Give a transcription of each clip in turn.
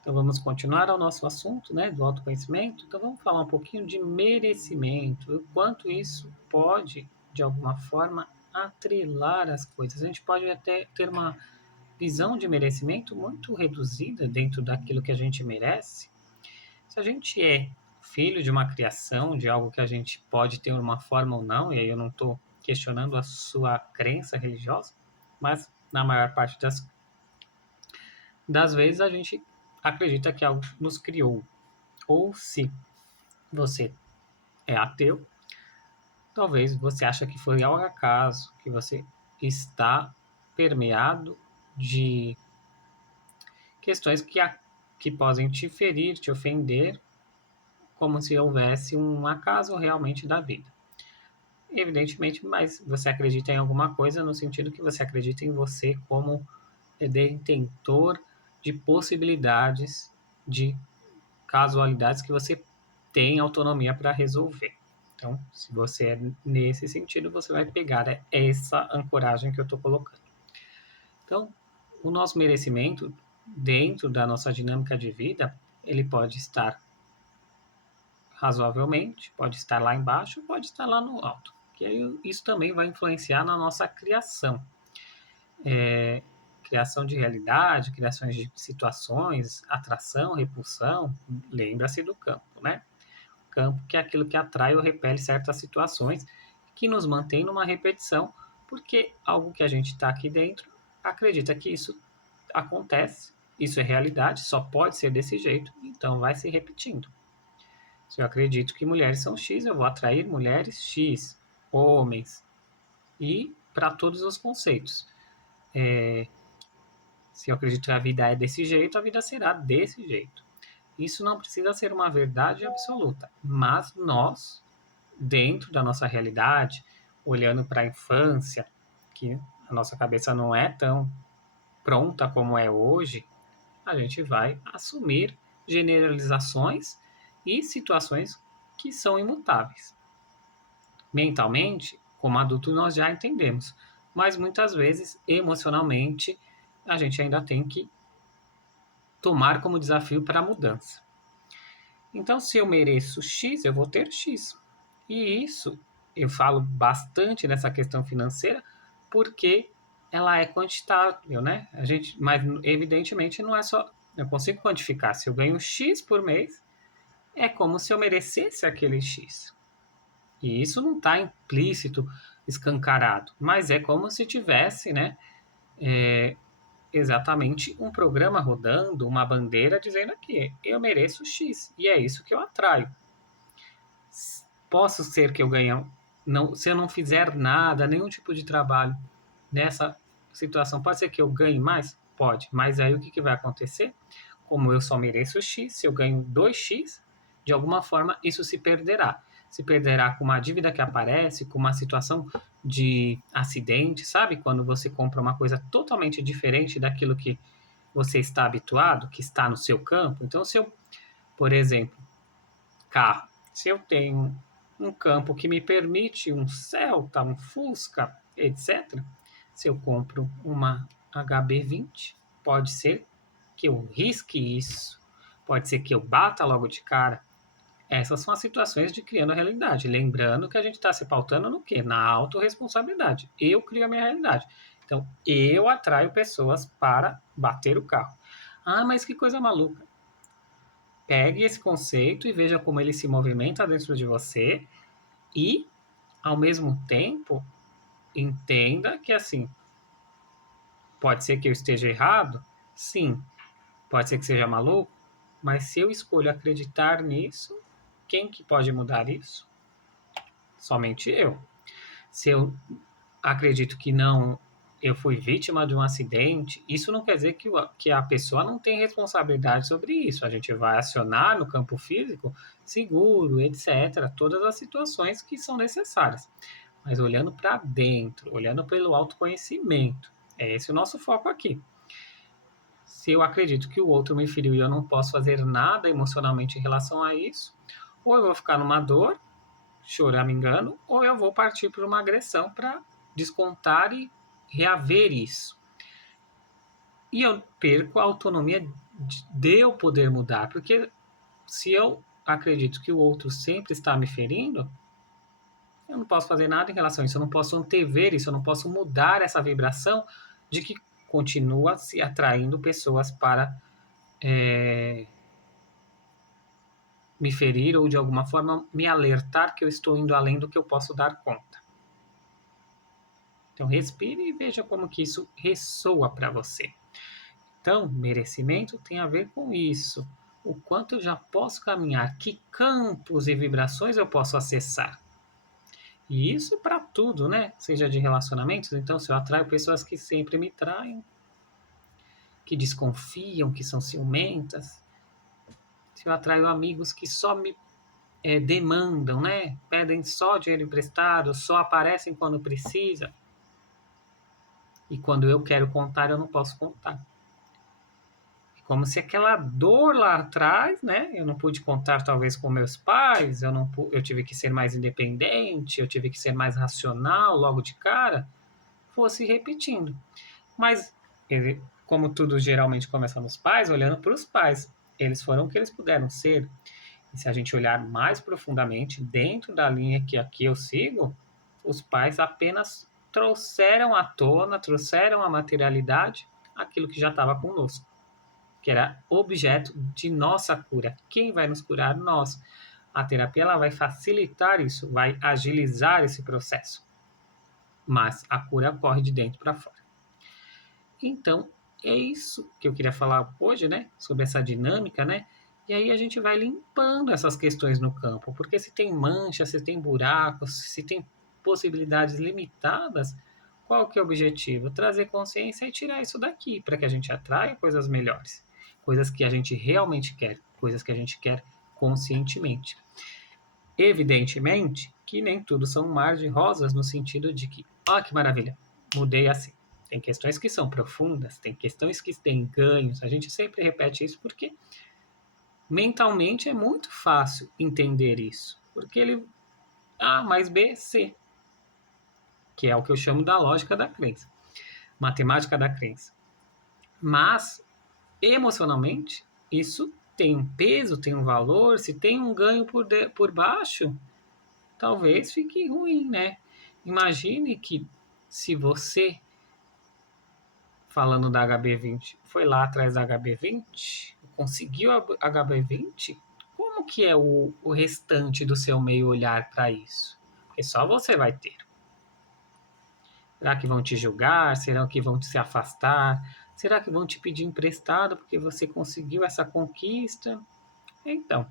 Então vamos continuar ao nosso assunto, né, do autoconhecimento. Então vamos falar um pouquinho de merecimento, o quanto isso pode, de alguma forma, atrelar as coisas. A gente pode até ter uma visão de merecimento muito reduzida dentro daquilo que a gente merece. Se a gente é filho de uma criação, de algo que a gente pode ter uma forma ou não, e aí eu não estou questionando a sua crença religiosa, mas na maior parte das vezes a gente acredita que algo nos criou. Ou se você é ateu, talvez você acha que foi ao acaso, que você está permeado de questões que podem te ferir, te ofender, como se houvesse um acaso realmente da vida. Evidentemente, mas você acredita em alguma coisa no sentido que você acredita em você como detentor de possibilidades, de casualidades que você tem autonomia para resolver. Então, se você é nesse sentido, você vai pegar essa ancoragem que eu estou colocando. Então, o nosso merecimento dentro da nossa dinâmica de vida, ele pode estar razoavelmente, pode estar lá embaixo, pode estar lá no alto. Que aí isso também vai influenciar na nossa criação. Criação de realidade, criações de situações, atração, repulsão, lembra-se do campo, né? O campo que é aquilo que atrai ou repele certas situações, que nos mantém numa repetição, porque algo que a gente está aqui dentro acredita que isso acontece, isso é realidade, só pode ser desse jeito, então vai se repetindo. Se eu acredito que mulheres são X, eu vou atrair mulheres X, homens, e para todos os conceitos. Se eu acredito que a vida é desse jeito, a vida será desse jeito. Isso não precisa ser uma verdade absoluta, mas nós, dentro da nossa realidade, olhando para a infância, que a nossa cabeça não é tão pronta como é hoje, a gente vai assumir generalizações e situações que são imutáveis. Mentalmente, como adulto, nós já entendemos, mas muitas vezes, emocionalmente, a gente ainda tem que tomar como desafio para a mudança. Então, se eu mereço X, eu vou ter X. E isso eu falo bastante nessa questão financeira, porque ela é quantitável, né? Mas evidentemente não é só. Eu consigo quantificar. Se eu ganho X por mês, é como se eu merecesse aquele X. E isso não está implícito, escancarado, mas é como se tivesse, né? Exatamente um programa rodando, uma bandeira dizendo aqui, eu mereço X, e é isso que eu atraio. Posso ser que eu ganhe, não, se eu não fizer nada, nenhum tipo de trabalho nessa situação, pode ser que eu ganhe mais? Pode, mas aí o que, que vai acontecer? Como eu só mereço X, se eu ganho 2X, de alguma forma isso se perderá. Se perderá com uma dívida que aparece, com uma situação de acidente, sabe? Quando você compra uma coisa totalmente diferente daquilo que você está habituado, que está no seu campo. Então, se eu, por exemplo, carro, se eu tenho um campo que me permite um Celta, um Fusca, etc., se eu compro uma HB20, pode ser que eu risque isso, pode ser que eu bata logo de cara. Essas são as situações de criando a realidade. Lembrando que a gente está se pautando no quê? Na autorresponsabilidade. Eu crio a minha realidade. Então, eu atraio pessoas para bater o carro. Ah, mas que coisa maluca. Pegue esse conceito e veja como ele se movimenta dentro de você e, ao mesmo tempo, entenda que, assim, pode ser que eu esteja errado, sim, pode ser que seja maluco, mas se eu escolho acreditar nisso, quem que pode mudar isso? Somente eu. Se eu acredito que não, eu fui vítima de um acidente, isso não quer dizer que a pessoa não tem responsabilidade sobre isso. A gente vai acionar no campo físico seguro, etc., todas as situações que são necessárias. Mas olhando para dentro, olhando pelo autoconhecimento, é esse o nosso foco aqui. Se eu acredito que o outro me feriu e eu não posso fazer nada emocionalmente em relação a isso, ou eu vou ficar numa dor, choramingando, ou eu vou partir para uma agressão para descontar e reaver isso. E eu perco a autonomia de eu poder mudar. Porque se eu acredito que o outro sempre está me ferindo, eu não posso fazer nada em relação a isso, eu não posso antever isso, eu não posso mudar essa vibração de que continua se atraindo pessoas para me ferir ou de alguma forma me alertar que eu estou indo além do que eu posso dar conta. Então respire e veja como que isso ressoa para você. Então, merecimento tem a ver com isso. O quanto eu já posso caminhar, que campos e vibrações eu posso acessar. E isso para tudo, né? Seja de relacionamentos, então se eu atraio pessoas que sempre me traem, que desconfiam, que são ciumentas, se eu atraio amigos que só me demandam, né? Pedem só dinheiro emprestado, só aparecem quando precisa. E quando eu quero contar, eu não posso contar. Como se aquela dor lá atrás, né? Eu não pude contar talvez com meus pais, eu tive que ser mais independente, eu tive que ser mais racional logo de cara, fosse repetindo. Mas, como tudo geralmente começa nos pais, olhando para os pais, eles foram o que eles puderam ser. E se a gente olhar mais profundamente, dentro da linha que aqui eu sigo, os pais apenas trouxeram à tona, trouxeram à materialidade aquilo que já estava conosco, que era objeto de nossa cura. Quem vai nos curar? Nós. A terapia ela vai facilitar isso, vai agilizar esse processo. Mas a cura corre de dentro para fora. Então, é isso que eu queria falar hoje, né? Sobre essa dinâmica, né? E aí a gente vai limpando essas questões no campo, porque se tem manchas, se tem buracos, se tem possibilidades limitadas, qual que é o objetivo? Trazer consciência e tirar isso daqui, para que a gente atraia coisas melhores, coisas que a gente realmente quer, coisas que a gente quer conscientemente. Evidentemente que nem tudo são um mar de rosas, no sentido de que, que maravilha, mudei assim. Tem questões que são profundas, tem questões que têm ganhos. A gente sempre repete isso porque mentalmente é muito fácil entender isso. Porque ele A mais B, C. Que é o que eu chamo da lógica da crença. Matemática da crença. Mas, emocionalmente, isso tem um peso, tem um valor. Se tem um ganho por baixo, talvez fique ruim, né? Imagine que se você, falando da HB20, foi lá atrás da HB20, conseguiu a HB20, como que é o restante do seu meio olhar para isso? Porque só você vai ter. Será que vão te julgar? Será que vão se afastar? Será que vão te pedir emprestado porque você conseguiu essa conquista? Então,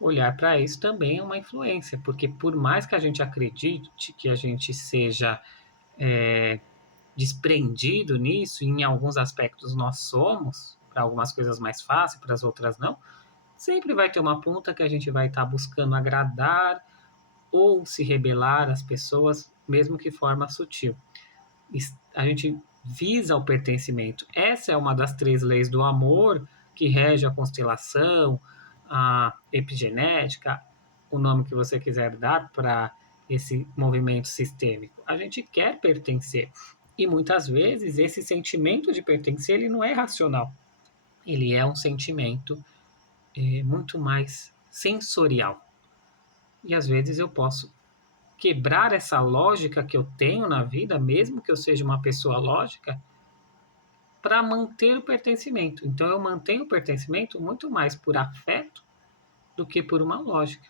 olhar para isso também é uma influência, porque por mais que a gente acredite que a gente seja desprendido nisso, e em alguns aspectos nós somos, para algumas coisas mais fácil, para as outras não, sempre vai ter uma ponta que a gente vai estar buscando agradar ou se rebelar às pessoas, mesmo que de forma sutil. A gente visa o pertencimento. Essa é uma das 3 leis do amor que rege a constelação, a epigenética, o nome que você quiser dar para esse movimento sistêmico. A gente quer pertencer. E muitas vezes esse sentimento de pertencer ele não é racional. Ele é um sentimento muito mais sensorial. E às vezes eu posso quebrar essa lógica que eu tenho na vida, mesmo que eu seja uma pessoa lógica, para manter o pertencimento. Então eu mantenho o pertencimento muito mais por afeto do que por uma lógica.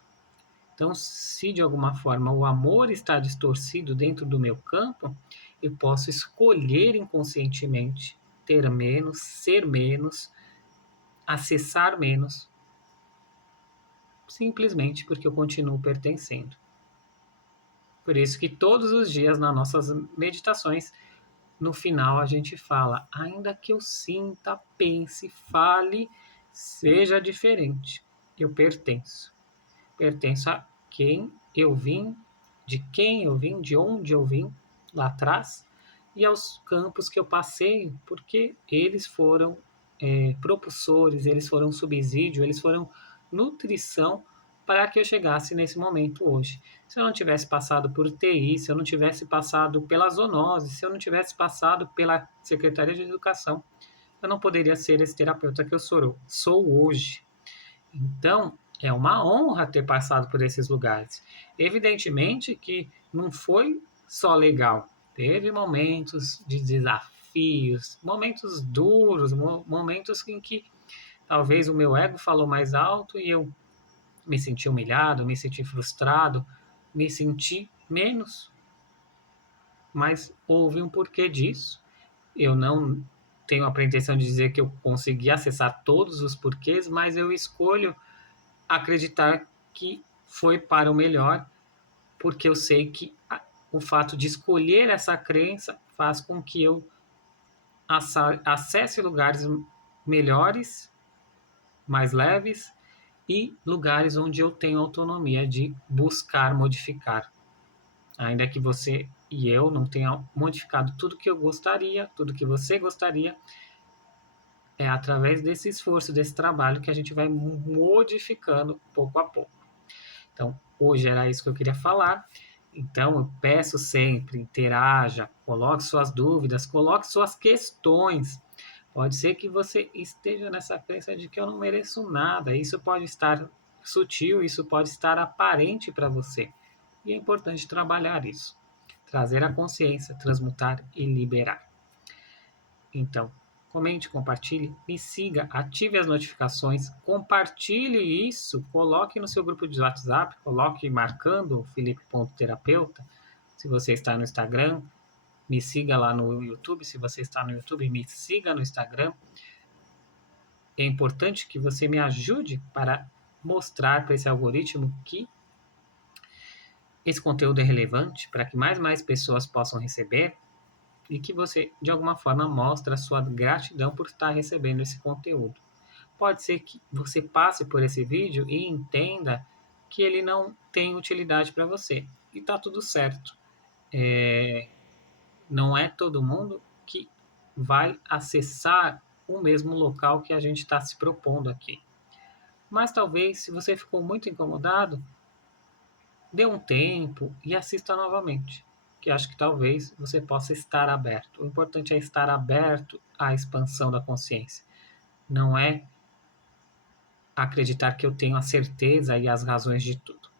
Então, se de alguma forma o amor está distorcido dentro do meu campo, eu posso escolher inconscientemente ter menos, ser menos, acessar menos, simplesmente porque eu continuo pertencendo. Por isso que todos os dias nas nossas meditações, no final a gente fala, ainda que eu sinta, pense, fale, seja diferente, eu pertenço. Pertenço a quem eu vim, de onde eu vim lá atrás, e aos campos que eu passei, porque eles foram propulsores, eles foram subsídio, eles foram nutrição para que eu chegasse nesse momento hoje. Se eu não tivesse passado por TI, se eu não tivesse passado pela zoonose, se eu não tivesse passado pela Secretaria de Educação, eu não poderia ser esse terapeuta que eu sou hoje. Então, é uma honra ter passado por esses lugares. Evidentemente que não foi só legal. Teve momentos de desafios, momentos duros, momentos em que talvez o meu ego falou mais alto e eu me senti humilhado, me senti frustrado, me senti menos. Mas houve um porquê disso. Eu não tenho a pretensão de dizer que eu consegui acessar todos os porquês, mas eu escolho acreditar que foi para o melhor, porque eu sei que o fato de escolher essa crença faz com que eu acesse lugares melhores, mais leves e lugares onde eu tenho autonomia de buscar modificar. Ainda que você e eu não tenham modificado tudo que eu gostaria, tudo que você gostaria, é através desse esforço, desse trabalho que a gente vai modificando pouco a pouco. Então, hoje era isso que eu queria falar. Então, eu peço sempre, interaja, coloque suas dúvidas, coloque suas questões. Pode ser que você esteja nessa crença de que eu não mereço nada. Isso pode estar sutil, isso pode estar aparente para você. E é importante trabalhar isso. Trazer a consciência, transmutar e liberar. Então, comente, compartilhe, me siga, ative as notificações, compartilhe isso, coloque no seu grupo de WhatsApp, coloque marcando Felipe.terapeuta. Se você está no Instagram, me siga lá no YouTube. Se você está no YouTube, me siga no Instagram. É importante que você me ajude para mostrar para esse algoritmo que esse conteúdo é relevante, para que mais pessoas possam receber e que você, de alguma forma, mostre a sua gratidão por estar recebendo esse conteúdo. Pode ser que você passe por esse vídeo e entenda que ele não tem utilidade para você. E está tudo certo. Não é todo mundo que vai acessar o mesmo local que a gente está se propondo aqui. Mas talvez, se você ficou muito incomodado, dê um tempo e assista novamente, que acho que talvez você possa estar aberto. O importante é estar aberto à expansão da consciência. Não é acreditar que eu tenho a certeza e as razões de tudo.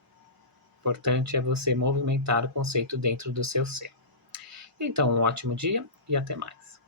O importante é você movimentar o conceito dentro do seu ser. Então, um ótimo dia e até mais.